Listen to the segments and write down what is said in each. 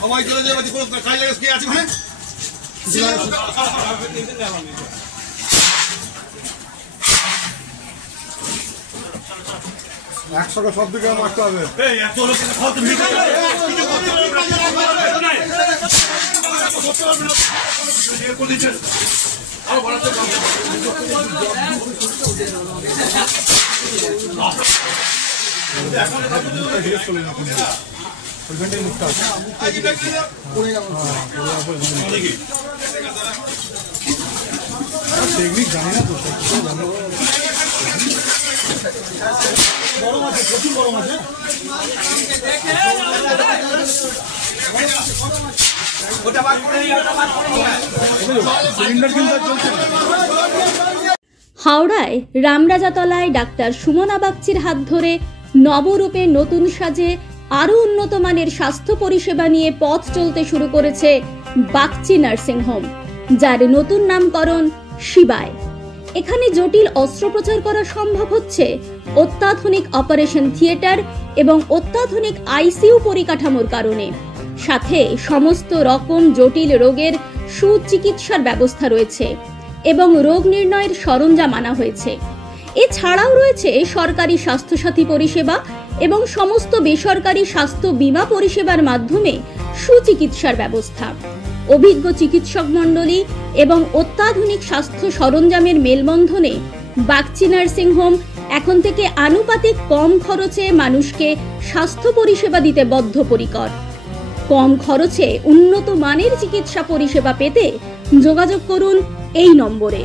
সবাই চলে যাবে কাজ লাগে কে আছে ওখানে 100 সব দিকে মারতে হবে টেকনিক জানি না তো গরম আছে প্রচুর গরম আছে হাওড়ায় রামরাজাতলায় ডাক্তার সুমনা বাগচির হাত ধরে নবরূপে নতুন সাজে আরও উন্নত মানের স্বাস্থ্য পরিষেবা নিয়ে পথ চলতে শুরু করেছে বাগচি নার্সিং হোম, যার নতুন নামকরণ শিবায়। এখানে জটিল অস্ত্রোপচার করা সম্ভব হচ্ছে অত্যাধুনিক অপারেশন থিয়েটার এবং অত্যাধুনিক আইসিইউ পরিকাঠামোর কারণে। সাথে সমস্ত রকম জটিল রোগের সুচিকিৎসার ব্যবস্থা রয়েছে এবং রোগ নির্ণয়ের সরঞ্জাম আনা হয়েছে। এছাড়াও রয়েছে সরকারি স্বাস্থ্যসাথী পরিষেবা এবং সমস্ত বেসরকারি স্বাস্থ্য বীমা পরিষেবার মাধ্যমে সুচিকিৎসার ব্যবস্থা। অভিজ্ঞ চিকিৎসক মণ্ডলী এবং অত্যাধুনিক স্বাস্থ্য সরঞ্জামের মেলবন্ধনে বাগচি নার্সিং হোম এখন থেকে আনুপাতিক কম খরচে মানুষকে স্বাস্থ্য পরিষেবা দিতে বদ্ধপরিকর। কম খরচে উন্নত মানের চিকিৎসা পরিষেবা পেতে যোগাযোগ করুন এই নম্বরে।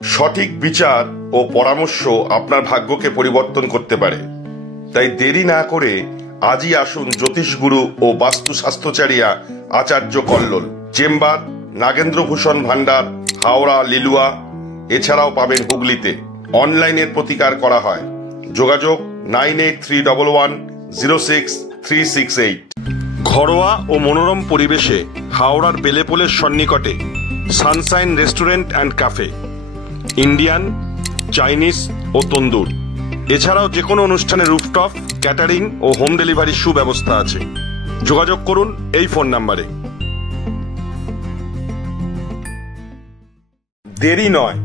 সঠিক বিচার ও পরামর্শ আপনার ভাগ্যকে পরিবর্তন করতে পারে, তাই দেরি না করে আজই আসুন জ্যোতিষগুরু ও বাস্তু স্বাস্থ্যচারিয়া আচার্য কল্লোল। চেম্বার নাগেন্দ্রভূষণ ভান্ডার, হাওড়া লিলুয়া। এছাড়াও পাবেন হুগলিতে। অনলাইনের প্রতিকার করা হয়। যোগাযোগ 9831106368। ঘরোয়া ও মনোরম পরিবেশে হাওড়ার বেলেপোলের সন্নিকটে Sunshine restaurant and cafe, Indian, Chinese ও তন্দুর। এছাড়াও যে কোনো অনুষ্ঠানে রুফটপ, ক্যাটারিং ও হোম ডেলিভারির সুব্যবস্থা আছে। যোগাযোগ করুন এই ফোন নাম্বারে। দেরি নয়,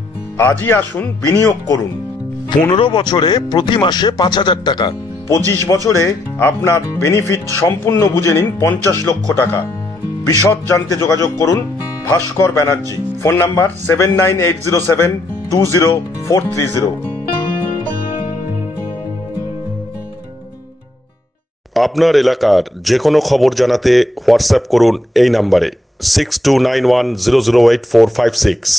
আজই আসুন, বিনিয়োগ করুন। 15 বছরে প্রতি মাসে 5000 টাকা, 25 বছরে আপনার বেনিফিট সম্পূর্ণ বুঝে নিন 50 লক্ষ টাকা। বিশদ জানতে যোগাযোগ করুন ভাস্কর ব্যানার্জি। Phone number 7980720430। আপনার এলাকার যে কোনো খবর জানাতে হোয়াটসঅ্যাপ করুন এই নাম্বারে 6291008456।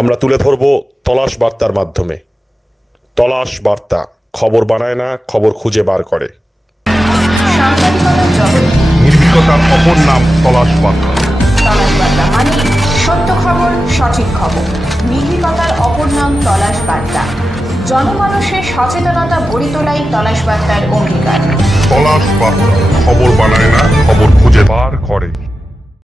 আমরা তুলে ধরব তলাশ বার্তার মাধ্যমে। তলাশ বার্তা, খবর বানায় না, খবর খুঁজে বার করে। নির্ভীকতার অপর নাম তলাশ বার্তা। তলাশ বার্তা মানে সত্য খবর, সঠিক খবর। নির্ভীকতার অপর নাম তলাশ বার্তা। জনমানুষের সচেতনতা গড়ে তোলাই তলাশ বার্তার অঙ্গীকার। তলাশ বার্তা খবর বানায় না, খবর খুঁজে বার করে।